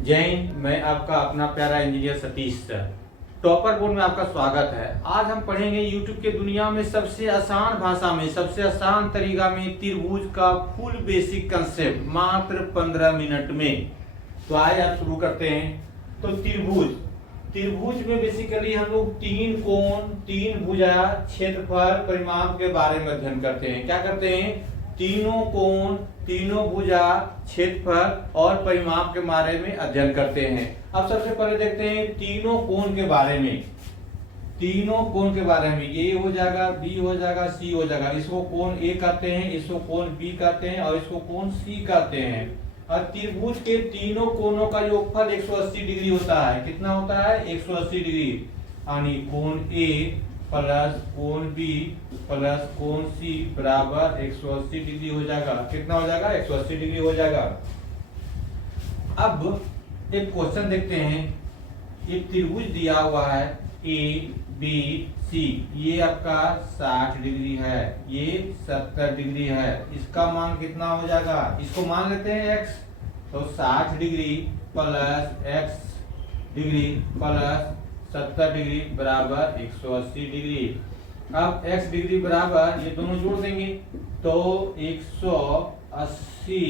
जय हिंद। मैं आपका अपना प्यारा engineer Satish sir, topper board में आपका स्वागत है। आज हम पढ़ेंगे यूट्यूब के दुनिया में सबसे आसान भाषा में, सबसे आसान तरीका में त्रिभुज का फुल बेसिक कंसेप्ट मात्र 15 मिनट में। तो आइए आप शुरू करते हैं। तो त्रिभुज त्रिभुज में बेसिकली हम लोग तीन कोण, तीन भुजा, क्षेत्रफल, परिमाप के बारे में अध्ययन करते हैं। क्या करते हैं? तीनों कोण, तीनों भुजा, क्षेत्रफल और परिमाप के बारे में अध्ययन करते हैं। अब सबसे पहले देखते हैं तीनों कोण के बारे में। तीनों कोण के बारे में ए हो जाएगा, बी हो जाएगा, सी हो जाएगा। इसको कोण ए कहते हैं, इसको कोण बी कहते हैं और इसको कोण सी कहते हैं। और त्रिभुज के तीनों कोणों का योगफल 180 डिग्री होता है। कितना होता है? 180 डिग्री। यानी कोण ए प्लस कोण बी प्लस कोण सी बराबर 180 डिग्री हो जाएगा। कितना हो जाएगा? 180 डिग्री हो जाएगा। अब एक क्वेश्चन देखते हैं। एक त्रिभुज दिया हुआ है ए बी सी, ये आपका 60 डिग्री है, ये 70 डिग्री है। इसका मान कितना हो जाएगा? इसको मान लेते हैं x। तो 60 degree plus x degree plus 70 degree बराबर 180 डिग्री। अब x डिग्री बराबर ये दोनों जोड़ देंगे तो 180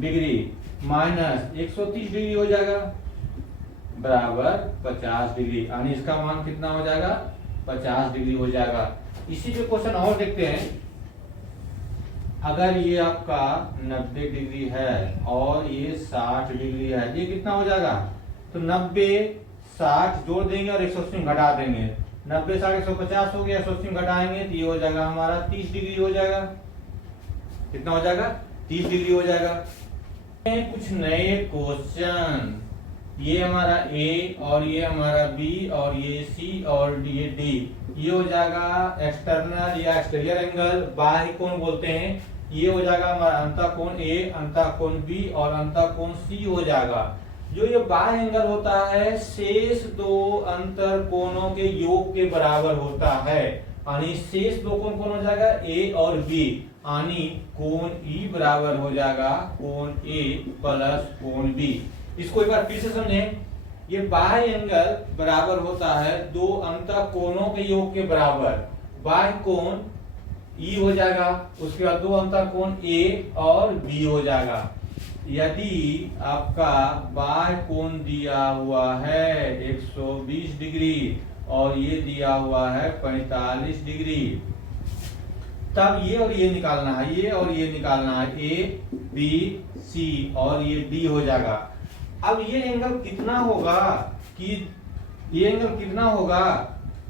डिग्री माइनस 130 डिग्री हो जाएगा बराबर 50 डिग्री। यानी इसका मान कितना हो जाएगा? 50 डिग्री हो जाएगा। इसी पे क्वेश्चन और देखते हैं। अगर ये आपका 90 डिग्री है और ये 60 डिग्री है, ये कितना हो जाएगा? तो 90 60 जोड़ देंगे और 180 घटा देंगे। 90 60 150 हो गया, 180 घटाएंगे तो ये हो जाएगा हमारा 30 डिग्री हो जाएगा। कितना हो जाएगा? 30 डिग्री हो जाएगा। कुछ नए क्वेश्चन, ये हमारा ए और ये हमारा बी और ये सी और ये डी, ये हो जाएगा एक्सटर्नल या एक्सटीरियर एंगल, बाह्य कोण बोलते हैं। ये हो जाएगा हमारा अंतःकोण ए, अंतःकोण बी और अंतःकोण सी हो जाएगा। जो ये बाह्य एंगल होता है शेष दो अंतर कोणों के योग के बराबर होता है। यानी शेष दो कोण कौन हो जाएगा? ए और बी। यानी कोण ई बराबर हो जाएगा कोण ए प्लस कोण बी। इसको एक बार फिर से समझें। ये बाह्य एंगल बराबर होता है दो अंतः कोणों के योग के बराबर। बाह्य कोण ई हो जाएगा, उसके बाद दो अंतः कोण ए और बी हो जाएगा। यदि आपका बाह्य कोण दिया हुआ है 120 डिग्री और ये दिया हुआ है 45 डिग्री, तब ये और ये निकालना है, ये और ये निकालना है, ए बी सी और ये डी हो जाएगा। अब ये एंगल कितना होगा कि ये एंगल कितना होगा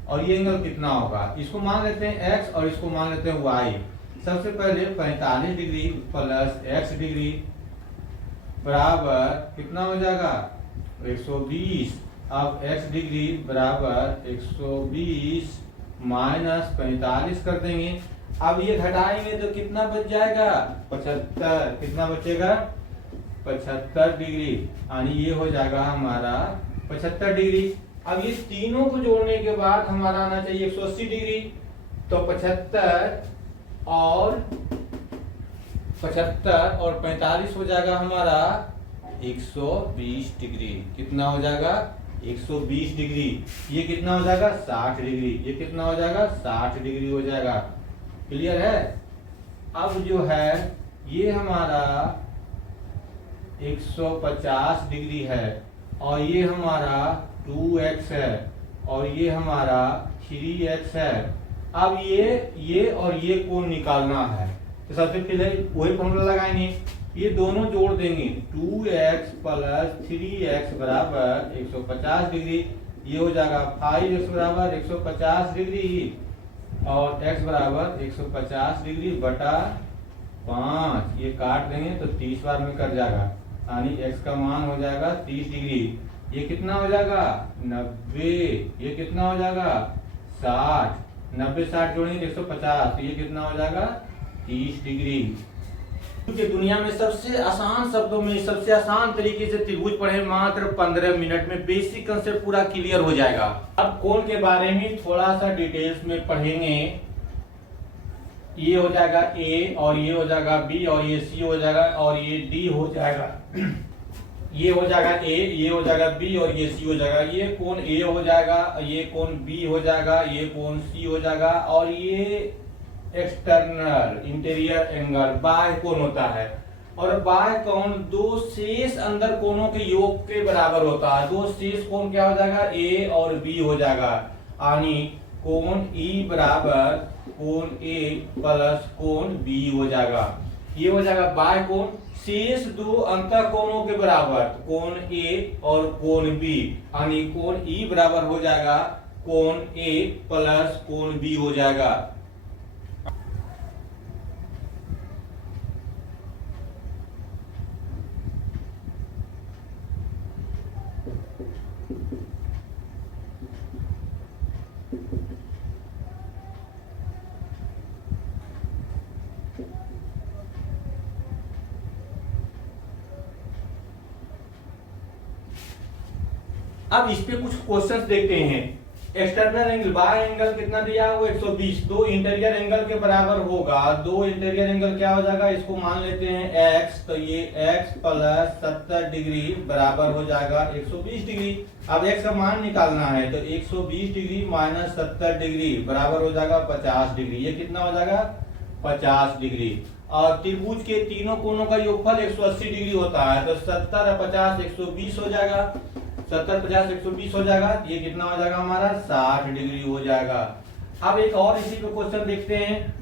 और ये एंगल कितना होगा? इसको मान लेते हैं x और इसको मान लेते हैं y। सबसे पहले 45 डिग्री प्लस x डिग्री बराबर कितना हो जाएगा? 120। अब x डिग्री बराबर 120 माइनस 45 कर देंगे। अब ये घटाएंगे तो कितना बच जाएगा? 75। कितना बचेगा? 75 डिग्री। यानी ये हो जाएगा हमारा 75 डिग्री। अब ये तीनों को जोड़ने के बाद हमारा आना चाहिए 180 डिग्री। तो 75 और 45 हो जाएगा हमारा 120 डिग्री। कितना हो जाएगा? 120 डिग्री। ये कितना हो जाएगा? 60 डिग्री। ये कितना हो जाएगा? 60 डिग्री हो जाएगा। क्लियर है? अब जो है ये हमारा 150 डिग्री है और ये हमारा 2x है और ये हमारा 3x है। अब ये और ये कोण निकालना है तो सबसे पहले वही फॉर्मूला लगाएंगे। ये दोनों जोड़ देंगे 2x प्लस 3x बराबर 150 डिग्री। ये हो जाएगा 5x बराबर 150 डिग्री और x बराबर 150 डिग्री बटा 5। ये काट देंगे तो 30 बार में कट जाएगा। यानी x का मान हो जाएगा 30 डिग्री। ये कितना हो जाएगा? 90। ये कितना हो जाएगा? 60। 90 60 जोड़ेंगे 150। तो ये कितना हो जाएगा? 30 डिग्री। क्योंकि दुनिया में सबसे आसान शब्दों में, सबसे आसान तरीके से त्रिभुज पढ़े मात्र 15 मिनट में बेसिक कंसेप्ट पूरा क्लियर हो जाएगा। अब कोण के बारे में थोड़ा सा डिटेल्स में पढ़ेंगे। ये हो जाएगा ए और ये हो जाएगा बी और ये सी हो जाएगा और ये डी हो जाएगा। ये हो जाएगा ए, ये हो जाएगा बी और ये सी हो जाएगा। ये कोण ए हो जाएगा, ये कोण बी हो जाएगा, ये कोण सी हो जाएगा और ये एक्सटर्नल इंटीरियर एंगल बाह्य कोण होता है। और बाह्य कोण दो शेष अंदर कोणों के योग के बराबर होता है। दो शेष कोण क्या हो जाएगा, ए और बी हो जाएगा, यानी कोण ई बराबर कोण ए प्लस कोण बी हो जाएगा। ये हो जाएगा बाह्य कोण शेष दो अंतर कोणों के बराबर, कोण ए और कोण बी, यानी कोण ई बराबर हो जाएगा कोण ए प्लस कोण बी हो जाएगा। अब इस पे कुछ क्वेश्चंस देखते हैं। एक्सटर्नल एंगल बाह्य एंगल कितना दिया हुआ 120, दो इंटीरियर एंगल के बराबर होगा। दो इंटीरियर एंगल क्या हो जाएगा, इसको मान लेते हैं x, तो ये x प्लस 70 डिग्री बराबर हो जाएगा 120 डिग्री। अब x का मान निकालना है, तो 120 डिग्री माइनस 70 डिग्री बराबर हो जाएगा 50 डिग्री। ये कितना हो जाएगा 50 डिग्री। और त्रिभुज के तीनों कोणों का योगफल 180 डिग्री होता है, तो 70 और 50 120 हो जाएगा। 70 50 120 हो जाएगा। ये कितना हो जाएगा हमारा 60 डिग्री हो जाएगा। अब एक और इसी पे क्वेश्चन देखते हैं।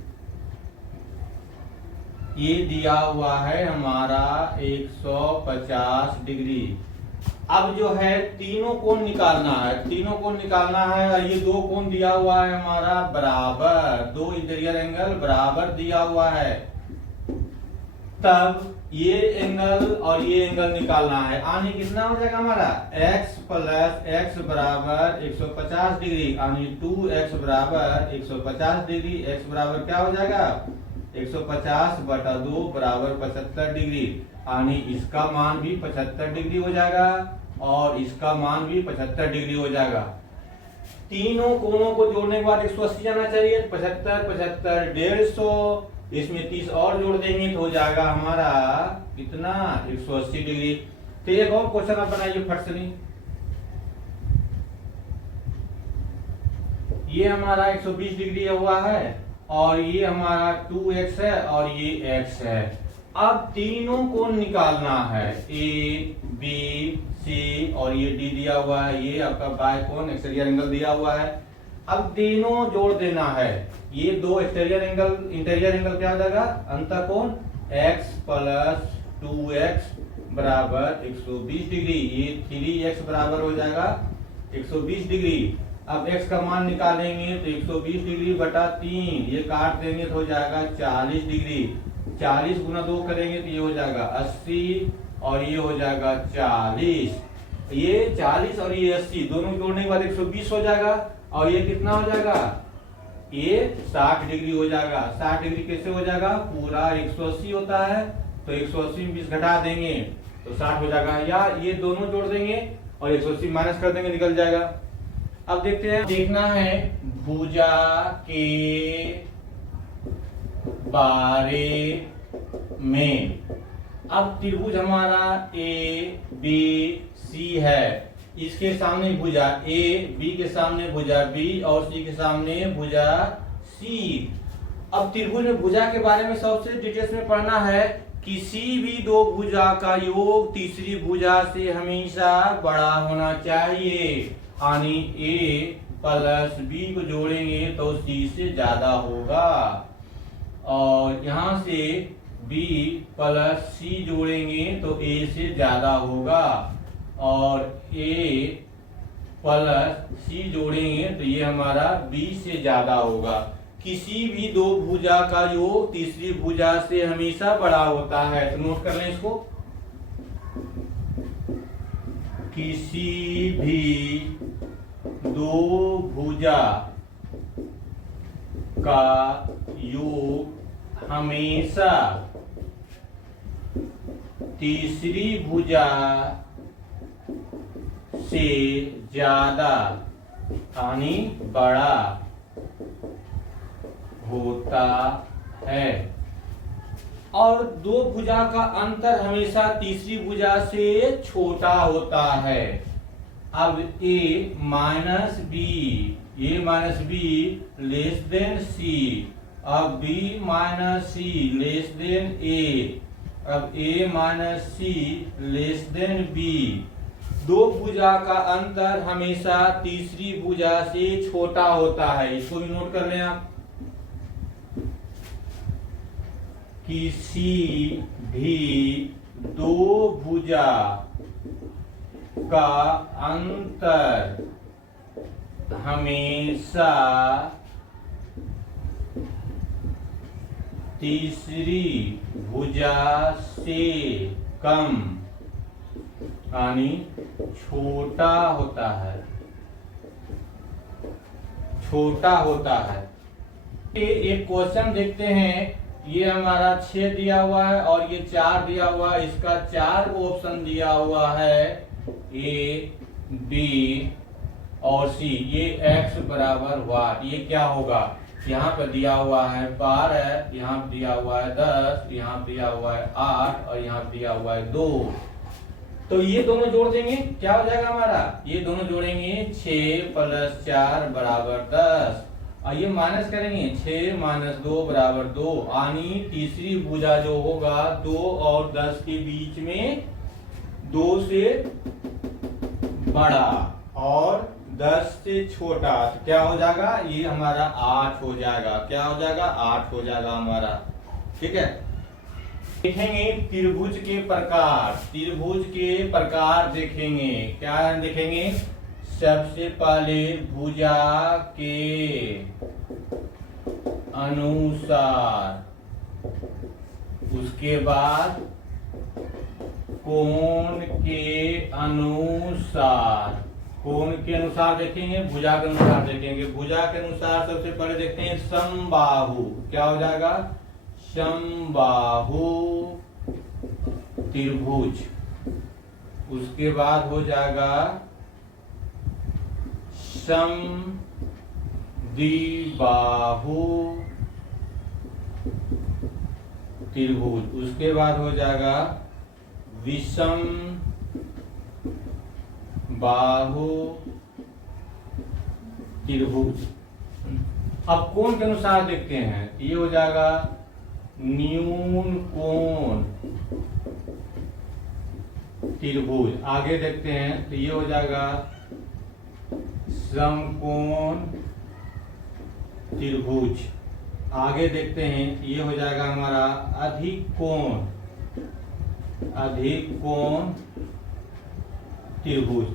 ये दिया हुआ है हमारा 150 डिग्री। अब जो है तीनों कोण निकालना है, तीनों कोण निकालना है और ये दो कोण दिया हुआ है हमारा बराबर, दो इंटीरियर एंगल बराबर दिया हुआ है। तब ये एंगल और ये एंगल निकालना है, यानी कितना हो जाएगा हमारा x प्लस x बराबर 150 डिग्री, यानी 2x बराबर 150 डिग्री। x बराबर क्या हो जाएगा 150 बटा 2 बराबर 75 डिग्री, यानी इसका मान भी 75 डिग्री हो जाएगा और इसका मान भी 75 डिग्री हो जाएगा। तीनों कोणों को जोड़ने के बाद 180 आना चाहिए। 75 75 150, इसमें 30 और जोड़ देंगे तो हो जाएगा हमारा कितना 180 डिग्री। तो एक और क्वेश्चन आप बनाइए फट से। ये हमारा 120 डिग्री हुआ है और ये हमारा 2x है और ये x है। अब तीनों को निकालना है, a b c और ये d दिया हुआ है, ये आपका बाह्य कोण एक्सटीरियर एंगल दिया हुआ है। अब तीनों जोड़ देना है। ये दो एक्सटीरियर एंगल इंटीरियर एंगल क्या हो जाएगा अंतर कोण x प्लस 2x बराबर 120 डिग्री। ये 3x बराबर हो जाएगा 120 डिग्री। अब x का मान निकालेंगे तो 120 डिग्री बटा 3, ये काट देंगे तो हो जाएगा 40 डिग्री। 40 गुना 2 करेंगे तो ये हो जाएगा 80 और ये हो जाएगा 40। ये 40 और ये 80 दोनों जोड़ने के बाद 120 हो जाएगा और ये कितना हो जाएगा ये 60 डिग्री हो जाएगा। 60 डिग्री कैसे हो जाएगा, पूरा 180 होता है तो 180 में 20 घटा देंगे तो 60 हो जाएगा, या ये दोनों जोड़ देंगे और 180 माइनस कर देंगे निकल जाएगा। अब देखते हैं, देखना है भुजा के बारे में। अब त्रिभुज हमारा ए बी सी है, इसके सामने भुजा ए, बी के सामने भुजा बी और सी के सामने भुजा सी। अब त्रिभुज में भुजा के बारे में सबसे डिटेल्स में पढ़ना है। किसी भी दो भुजा का योग तीसरी भुजा से हमेशा बड़ा होना चाहिए, यानी ए प्लस बी को जोड़ेंगे तो सी से ज्यादा होगा और यहाँ से बी प्लस सी जोड़ेंगे तो ए से ज्यादा होगा और ए प्लस सी जोड़ेंगे तो ये हमारा बी से ज्यादा होगा। किसी भी दो भुजा का योग तीसरी भुजा से हमेशा बड़ा होता है, तो नोट कर लें इसको। किसी भी दो भुजा का योग हमेशा तीसरी भुजा से ज्यादा यानी बड़ा होता है। और दो भुजा का अंतर हमेशा तीसरी भुजा से छोटा होता है। अब a minus B less than C, अब b minus C less than a, अब a minus C less than b। दो भुजा का अंतर हमेशा तीसरी भुजा से छोटा होता है। इसको भी नोट कर लें आप। किसी भी दो भुजा का अंतर हमेशा तीसरी भुजा से कम यानी छोटा होता है, एक क्वेश्चन देखते हैं। ये हमारा 6 दिया हुआ है और ये 4 दिया हुआ है। इसका 4 को ऑप्शन दिया हुआ है ए, बी और सी। ये x बराबर वाट, ये क्या होगा? यहाँ पे दिया हुआ है 12, यहाँ पे दिया हुआ है 10, यहाँ पे दिया हुआ है 8 और यहाँ पे दिया हुआ है 2। तो ये दोनों जोड़ देंगे, क्या हो जाएगा हमारा? ये दोनों जोड़ेंगे 6 + 4 बराबर 10 और ये माइनस करेंगे 6 - 2 बराबर 2। यानी तीसरी भुजा जो होगा 2 और 10 के बीच में 2 से बड़ा और 10 से छोटा, तो क्या हो जाएगा? ये हमारा 8 हो जाएगा। क्या हो जाएगा? 8 हो जाएगा हमारा। ठीक है, देखेंगे त्रिभुज के प्रकार। त्रिभुज के प्रकार देखेंगे, क्या देखेंगे? सबसे पहले भुजा के अनुसार, उसके बाद कोण के अनुसार। कोण के अनुसार देखेंगे, भुजा के अनुसार देखेंगे। भुजा के अनुसार सबसे पहले देखते हैं समबाहु। क्या हो जाएगा? समबाहु त्रिभुज। उसके बाद हो जाएगा समद्विबाहु त्रिभुज। उसके बाद हो जाएगा विषम बाहु त्रिभुज। अब कोण के अनुसार देखते हैं, ये हो जाएगा न्यून कोण त्रिभुज। आगे देखते हैं तो ये हो जाएगा समकोण त्रिभुज। आगे देखते हैं ये हो जाएगा हमारा अधिक कोण त्रिभुज।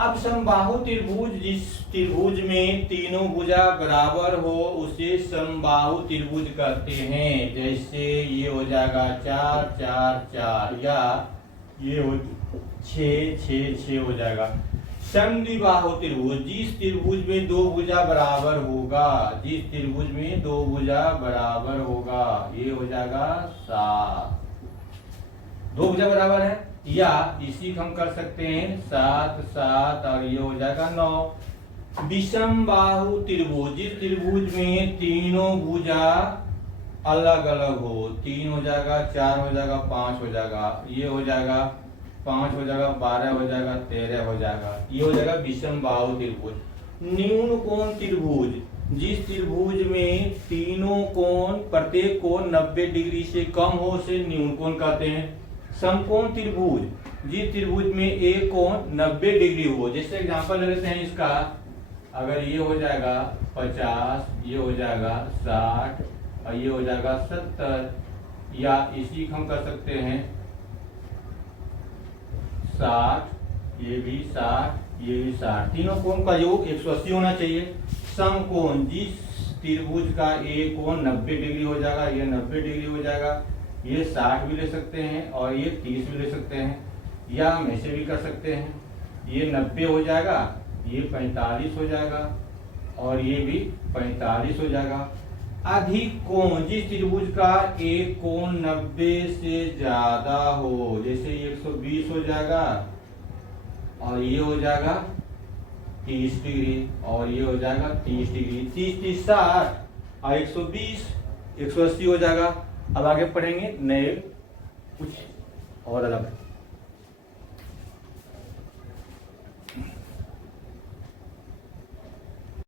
अब समबाहु त्रिभुज, जिस त्रिभुज में तीनों भुजा बराबर हो उसे समबाहु त्रिभुज कहते हैं। जैसे ये हो जाएगा 4 4 4 या ये हो 6 6 6 हो जाएगा। समद्विबाहु त्रिभुज, जिस त्रिभुज में दो भुजा बराबर होगा, जिस त्रिभुज में दो भुजा बराबर होगा, ये हो जाएगा 7। दो भुजा बराबर है, या इसी को हम कर सकते हैं 7 7 और ये हो जाएगा 9। विषम बाहु त्रिभुज, जिस त्रिभुज में तीनों भुजा अलग अलग हो, 3 हो जाएगा, 4 हो जाएगा, 5 हो जाएगा, ये हो जाएगा 5 हो जाएगा, 12 हो जाएगा, 13 हो जाएगा, ये हो जाएगा विषम बाहु त्रिभुज। न्यून कोण त्रिभुज, जिस त्रिभुज में तीनों कोण, प्रत्येक कोण 90 डिग्री से कम हो उसे न्यून कोण कहते हैं। समकोण त्रिभुज, जिस त्रिभुज में एक कोण 90 डिग्री हो, जैसे एग्जांपल ले लेते हैं इसका, अगर ये हो जाएगा 50, ये हो जाएगा 60 और ये हो जाएगा 70, या इसी को हम कर सकते हैं 60, ये भी 60, ये भी 60। तीनों कोण का योग 180 होना चाहिए। समकोण, जिस त्रिभुज का एक कोण 90 डिग्री हो जाएगा, ये 90 डिग्री हो जाएगा, ये 60 भी ले सकते हैं और ये 30 भी ले सकते हैं, या हम ऐसे भी कर सकते हैं, ये 90 हो जाएगा, ये 45 हो जाएगा और ये भी 45 हो जाएगा। अधिक कोण, जिस त्रिभुज का एक कोण 90 से ज्यादा हो, जैसे ये 120 हो जाएगा और ये हो जाएगा 30 डिग्री और ये हो जाएगा 30 डिग्री, 30 30 60 और 120 180 हो जाएगा। अब आगे पढ़ेंगे नए कुछ और अलग